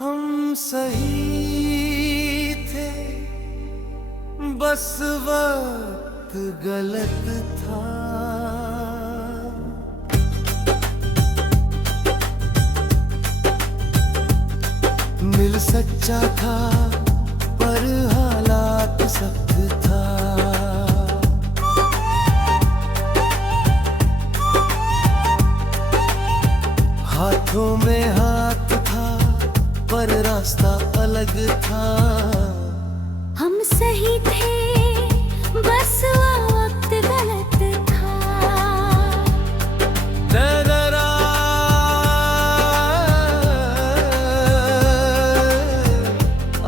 हम सही थे, बस वक्त गलत था। दिल सच्चा था पर हालात सख्त था। हाथों में हाथ था पर रास्ता अलग था। हम सही थे, बस वक्त गलत था। नजरा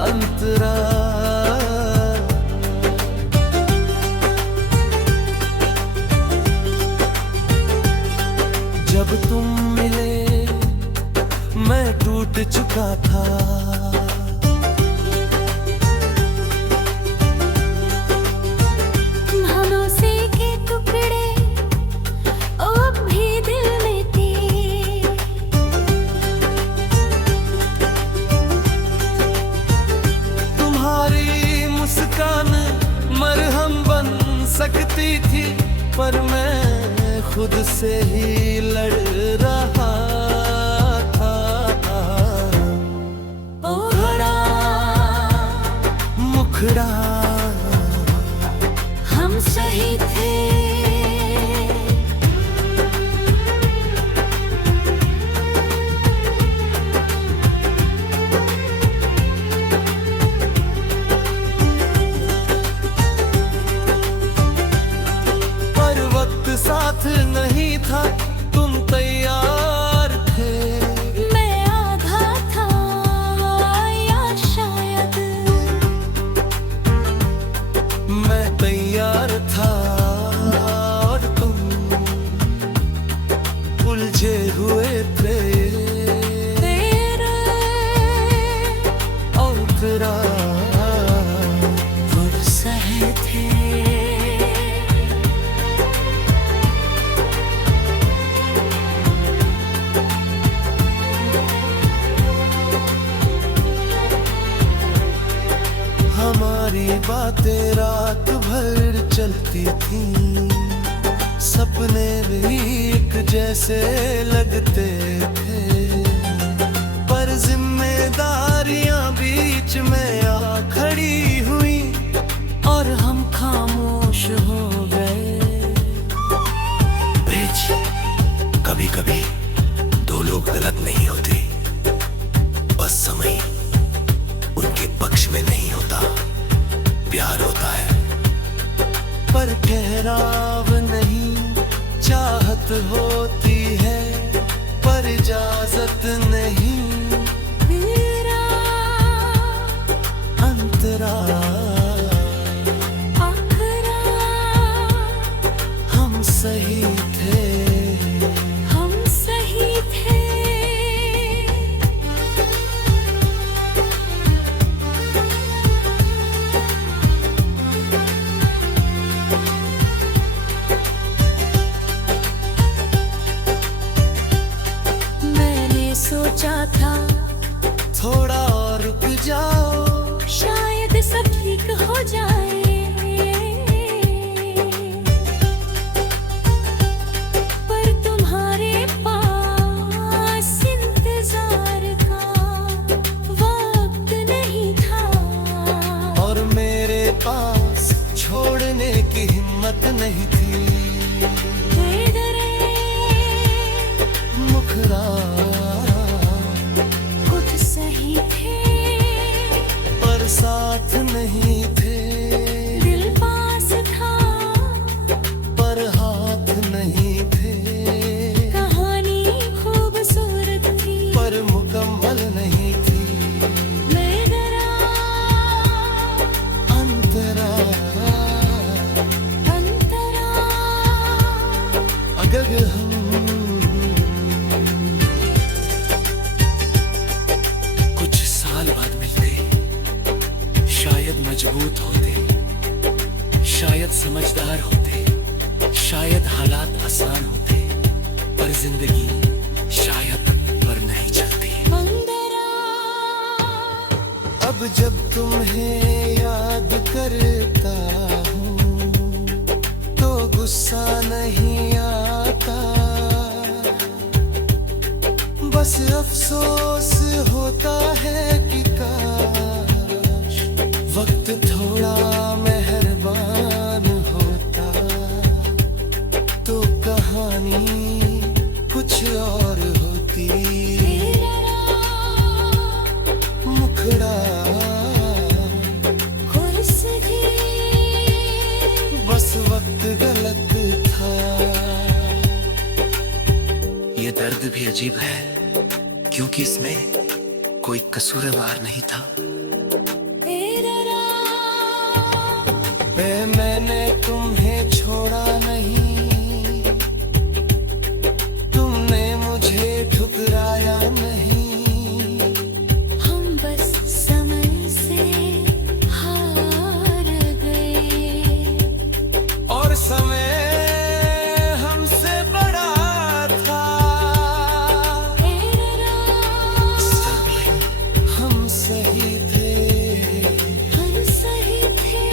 अंतरा जब तुम मिले मैं टूट चुका था। भरोसे के टुकड़े अब भी दिल में थे। तुम्हारी मुस्कान मरहम बन सकती थी, पर मैं खुद से ही लड़ रहा था। ओहरा मुखड़ा हम सही थे। पर वक्त साथ नहीं था, तुम तैयार थे। मैं आधा था या शायद मैं तैयार था और तुम उलझे हुए थे। तेरे और तेरा सहे थे। हमारी बातें रात भर चलती थीं, सपने भी एक जैसे लगते थे। पर जिम्मेदारियां बीच में आ खड़ी हुई और हम खामोश हो गए। कभी कभी दो लोग गलत नहीं होते, बस समय उनके पक्ष में नहीं होता। प्यार होता है पर ठहराव नहीं, चाहत होती है पर इजाजत नहीं। तेरा अंतरा आखरा हम सही थे। हम सही थे। मैंने सोचा था थोड़ा और रुक जाओ, शायद सब ठीक हो जाए। पर तुम्हारे पास इंतजार का वक्त नहीं था। और मेरे पास छोड़ने की हिम्मत नहीं थी। तेरे मुखड़ा खुद सही थे, पर साथ नहीं थे। दिल पास था पर हाथ नहीं थे। कहानी खूबसूरत थी पर मुकम्मल नहीं थी। मैं डरा अंतरा अंतरा। अगर हम कुछ साल बाद मिलते, शायद मजबूत होते, शायद समझदार होते, शायद हालात आसान होते, पर जिंदगी शायद पर नहीं चलती। मंदरा अब जब तुम्हें याद करता हूँ तो गुस्सा नहीं आता, बस अफसोस होता है कि काश वक्त थोड़ा मेहरबान होता तो कहानी कुछ और होती। मुखड़ा बस वक्त गलत था। ये दर्द भी अजीब है क्योंकि इसमें कोई कसूरवार नहीं था। मैंने तुम्हें छोड़ा नहीं, तुमने मुझे ठुकराया नहीं, हम बस समय से हार गए और समय हमसे बड़ा था। हम सही थे, हम सही थे,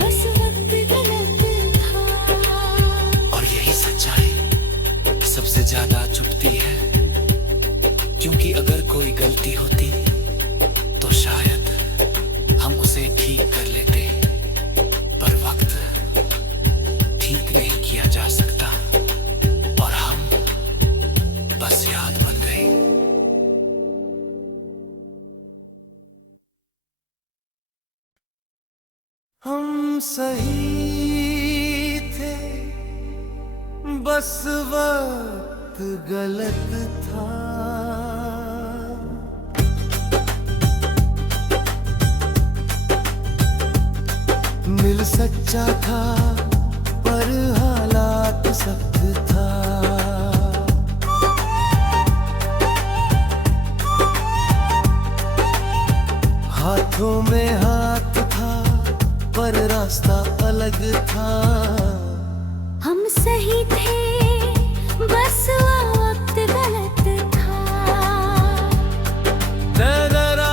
बस वक्त गलत था। और यही सच्चाई सबसे ज्यादा चुभती है, क्योंकि अगर कोई गलती होती तो शायद हम उसे ठीक कर लेते, पर वक्त ठीक नहीं किया जा सकता और हम बस याद बन गए। हम सही थे, बस वक्त गलत था। दिल सच्चा था पर हालात सख्त था। हाथों में हाथ था पर रास्ता अलग था। हम सही थे, बस वक्त गलत था। दररा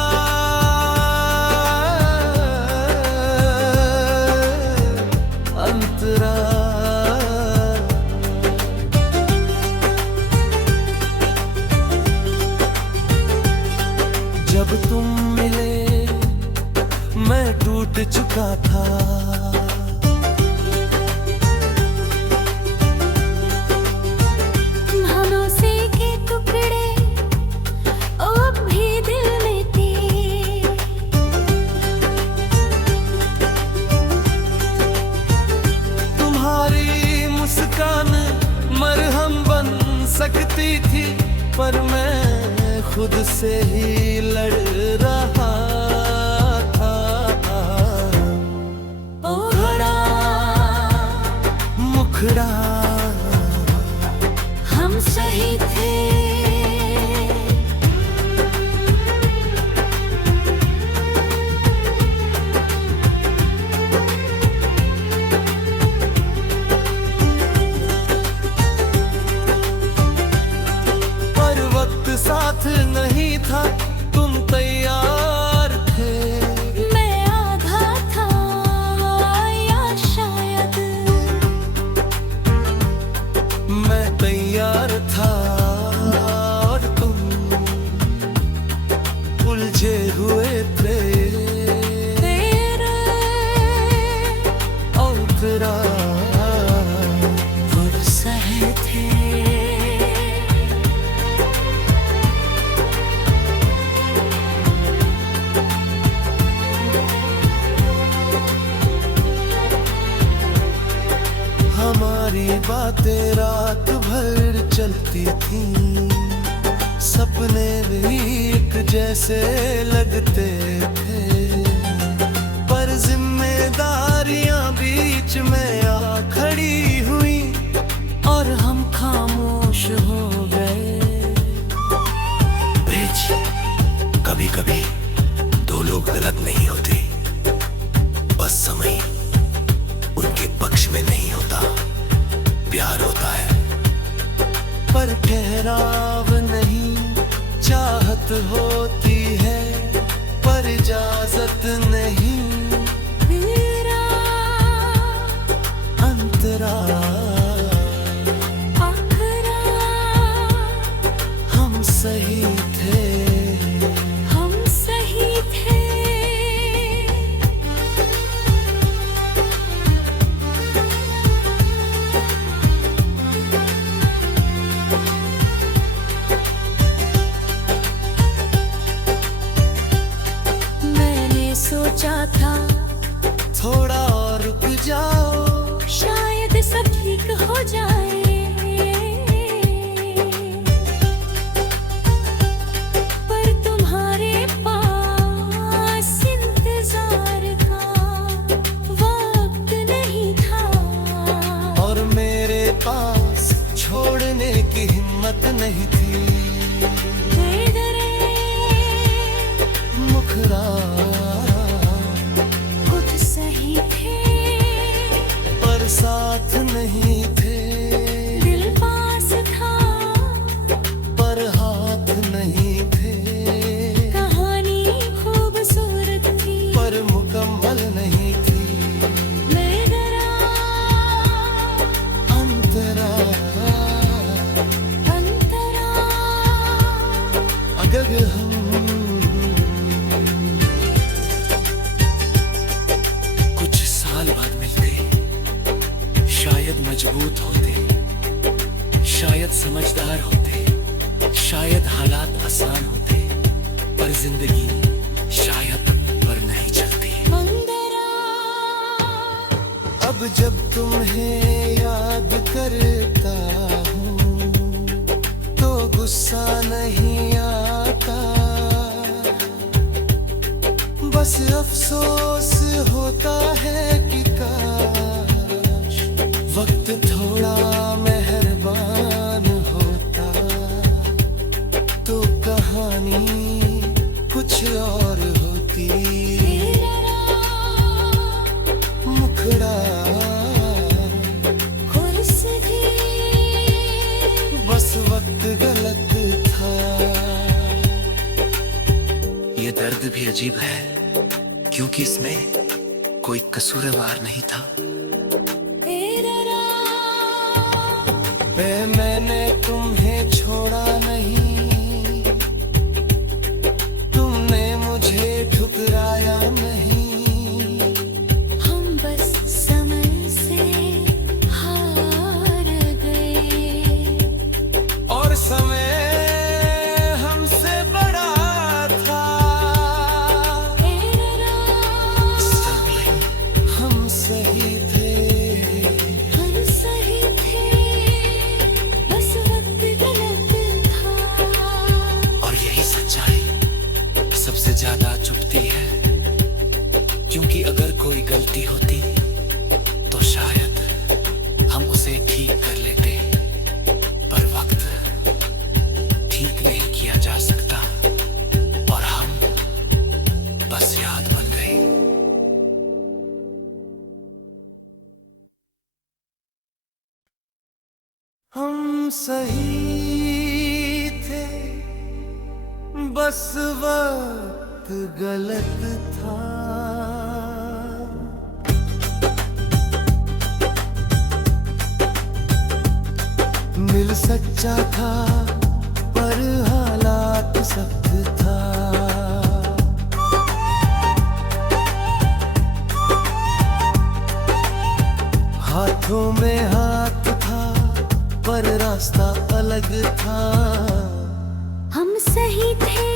अंतरा जब तुम मिले मैं टूट चुका था। भरोसे के टुकड़े अब भी दिल में थे। तुम्हारी मुस्कान मरहम बन सकती थी, पर मैं खुद से ही लड़ रहा था। ओढ़ा मुखड़ा हम सही थे। पर वक्त साथ नहीं था, तुम तैयार थे। मैं आधा था या शायद मैं तैयार था और तुम उलझे हुए थे। तेरे और तेरा सहे थे। हमारी बातें रात भर चलती थी, सपने भी एक जैसे लगते थे, पर जिम्मेदारियां बीच में आ खड़ी हुई और हम खामोश हो गए। ब्रिज, कभी कभी दो लोग गलत नहीं होते, बस समय उनके पक्ष में नहीं होता, प्यार होता है। पर ठहराव नहीं, चाहत होती है, पर इजाजत नहीं, तेरा अंतरा आखरा हम सही थे। हम सही थे। मैंने सोचा था थोड़ा और रुक जाओ, शायद सब ठीक हो जाए, पर तुम्हारे पास इंतजार का वक्त नहीं था, और मेरे पास छोड़ने की हिम्मत नहीं थी। बेदरे मुखरा खुद सही थे, पर साथ नहीं थे, दिल पास था, पर हाथ नहीं थे, कहानी खूबसूरत थी, पर मुकम्मल नहीं थी। मैं डरा अंतरा अंतरा अगर हम कुछ साल बाद मिलते, शायद मजबूत होते, शायद समझदार होते, शायद हालात आसान होते, पर जिंदगी शायद पर नहीं चलती। मंदरा अब जब तुम्हें याद करता हूँ तो गुस्सा नहीं आता, बस अफसोस होता है कि काश वक्त थोड़ा मेहरबान होता तो कहानी कुछ और होती। मुखड़ा खुर्सदी बस वक्त गलत था। ये दर्द भी अजीब है क्योंकि इसमें कोई कसूरवार नहीं था। मैंने तुम्हें छोड़ा नहीं, तुमने मुझे ठुकराया नहीं, हम बस समय से हार गए, और समय हमसे बड़ा था। हम सही थे, हम सही थे, बस वक्त गलत था, और यही सच्चाई सबसे ज्यादा चुभती है, क्योंकि अगर कोई गलती होती तो शायद हम उसे ठीक कर लेते, पर वक्त ठीक नहीं किया जा सकता, और हम बस याद बन गए। हम सही थे, बस वक्त गलत था। दिल सच्चा था पर हालात सख्त था। हाथों में हाथ था पर रास्ता अलग था। हम सही थे,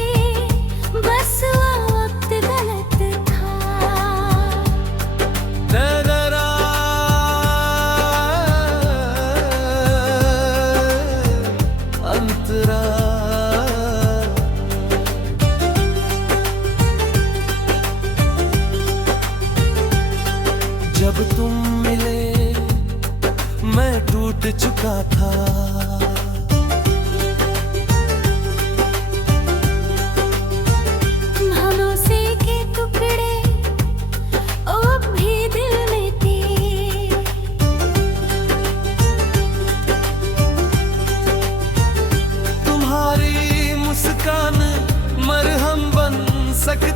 बस वक्त गलत था, नजरा अंतरा जब तुम मिले मैं टूट चुका था।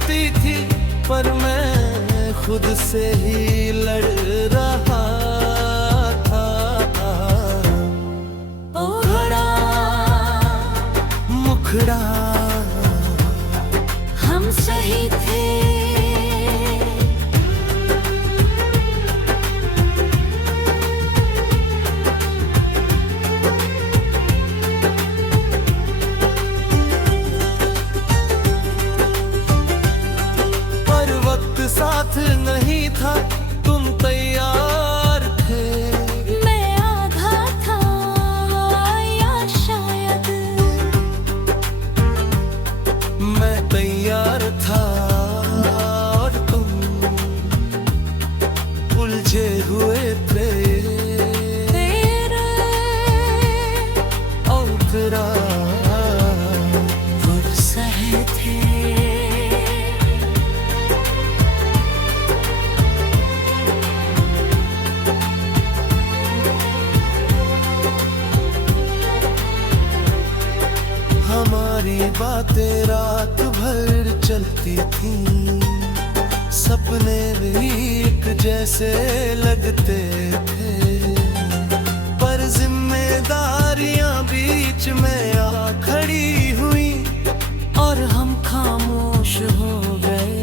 छुपती थी, पर मैं खुद से ही लड़ रहा था। ओ घड़ा मुखड़ा हम सही थे। पर वक्त साथ नहीं था, तुम तैयार थे। मैं आधा था या शायद मैं तैयार था और तुम उलझे हुए थे। तेरे और तेरा सहे थे। हमारी बातें रात भर चलती थी, सपने भी एक जैसे लगते थे। पर जिम्मेदारियां बीच में आ खड़ी हुई और हम खामोश हो गए।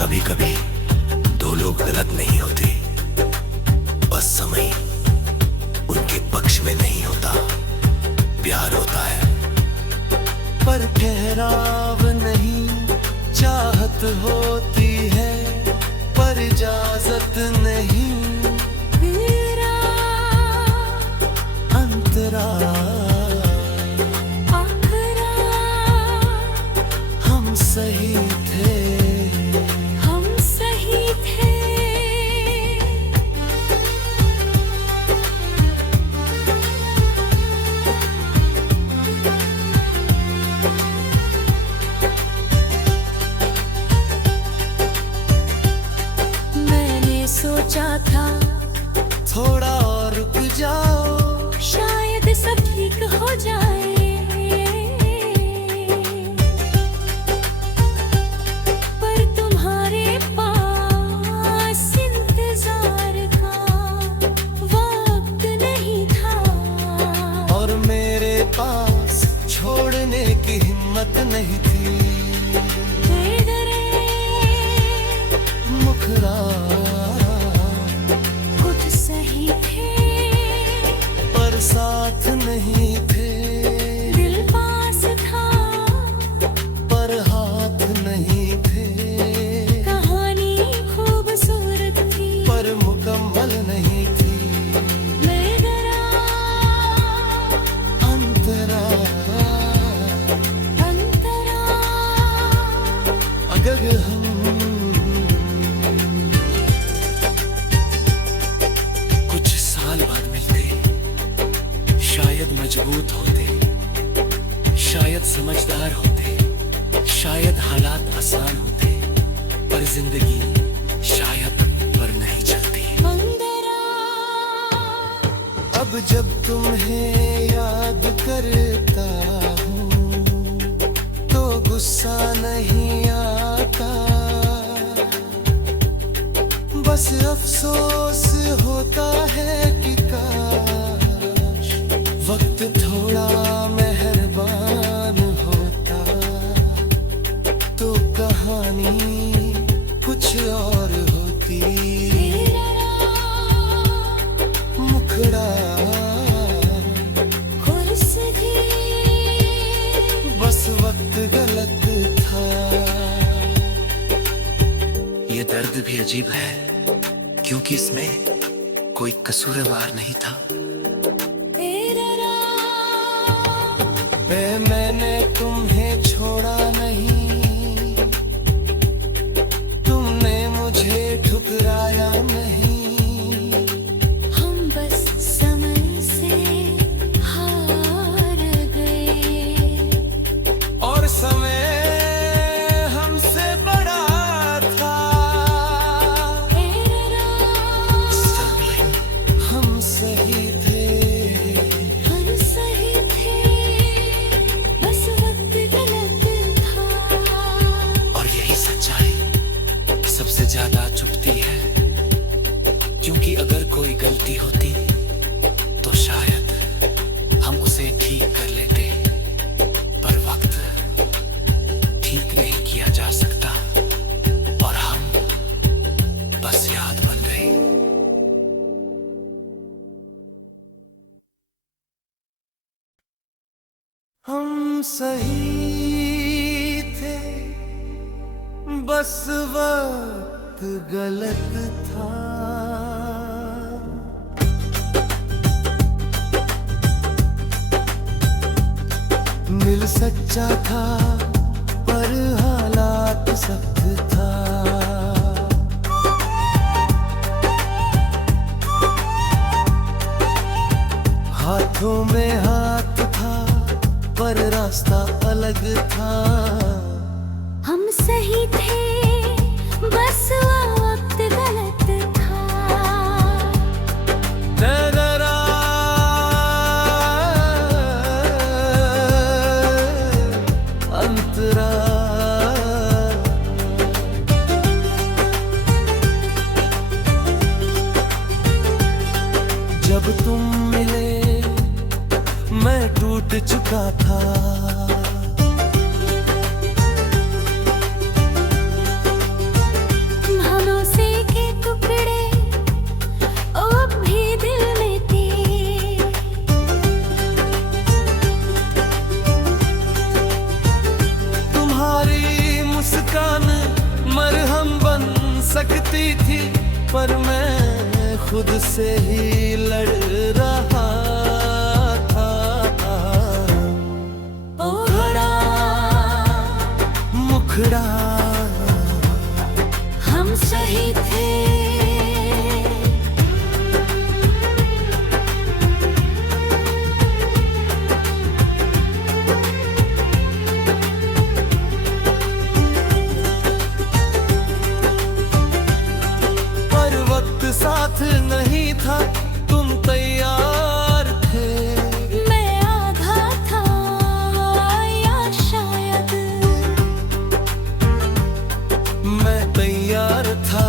कभी कभी दो लोग गलत नहीं होते, बस समय उनके पक्ष में नहीं होता। प्यार होता है पर ठहराव नहीं, चाहत होती है पर इजाजत नहीं। तेरा अंतरा आखरा हम सही थे। हम सही थे। मैंने सोचा था थोड़ा और रुक जाओ, शायद सब ठीक हो जाए। पर तुम्हारे पास इंतजार का वक्त नहीं था। और मेरे पास छोड़ने की हिम्मत नहीं थी। तेरे मुखरा कुछ सही थे, पर साथ नहीं थे। दिल पास था पर हाथ नहीं थे। कहानी खूबसूरत थी, पर मुकम्मल नहीं थी। मैं डरा अंतरा अंतरा। अगर हम कुछ साल बाद मिलते, शायद मजबूत होते, शायद समझदार होते, शायद हालात आसान होते, पर जिंदगी शायद पर नहीं चलती। मंदरा अब जब तुम्हें याद करता हूँ तो गुस्सा नहीं आता, बस अफसोस होता है कि काश वक्त थोड़ा मेहरबान होता तो कहानी कुछ और होती। मुखड़ा खुर्सदी बस वक्त गलत था। ये दर्द भी अजीब है क्योंकि इसमें कोई कसूरवार नहीं था। मैंने तुम्हें छोड़ा नहीं, तुमने मुझे ठुकराया नहीं। हम बस समय से हार गए और समय हमसे बड़ा था। हम सही हम सही थे, बस वक्त गलत था। दिल सच्चा था पर हालात सख्त था। हाथों में हाथ था पर रास्ता अलग था। हम सही थे, बस वक्त गलत था। नजरा अंतरा जब तुम मिले मैं टूट चुका था। भरोसे के टुकड़े अब भी दिल में थे। तुम्हारी मुस्कान मरहम बन सकती थी, पर मैं खुद से ही लड़ रहा था। ओहरा मुखड़ा हम सही थे। पर वक्त साथ नहीं था, तुम तैयार थे। मैं आधा था या शायद मैं तैयार था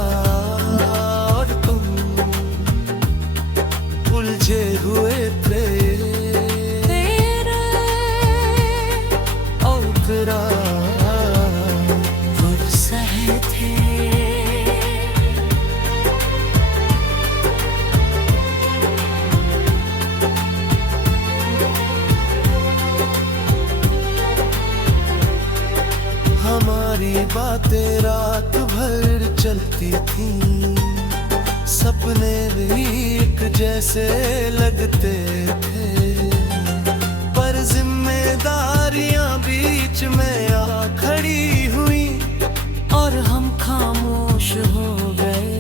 और तुम उलझे हुए थे। तेरे औकरा सहे थे। हमारी बातें रात भर चलती थी, सपने भी एक जैसे लगते थे। पर जिम्मेदारियां बीच में आ खड़ी हुई और हम खामोश हो गए।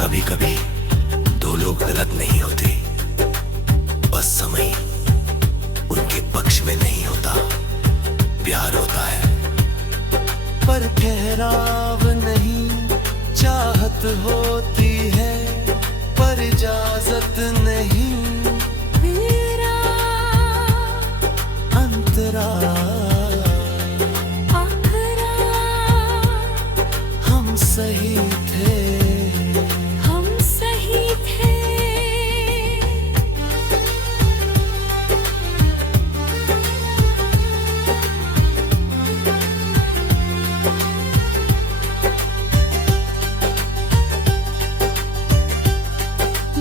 कभी कभी दो लोग गलत नहीं होते, बस समय उनके पक्ष में नहीं होता। प्यार होता है पर ठहराव नहीं, चाहत होती है पर इजाजत नहीं। तेरा अंतरा आखरा हम सही थे। हम सही थे।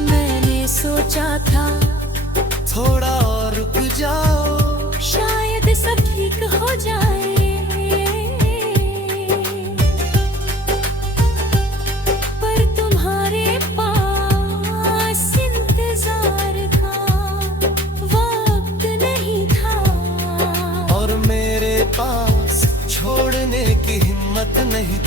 मैंने सोचा था थोड़ा और रुक जाओ, शायद सब ठीक हो जाए। पर तुम्हारे पास इंतजार का वक्त नहीं था। और मेरे पास छोड़ने की हिम्मत नहीं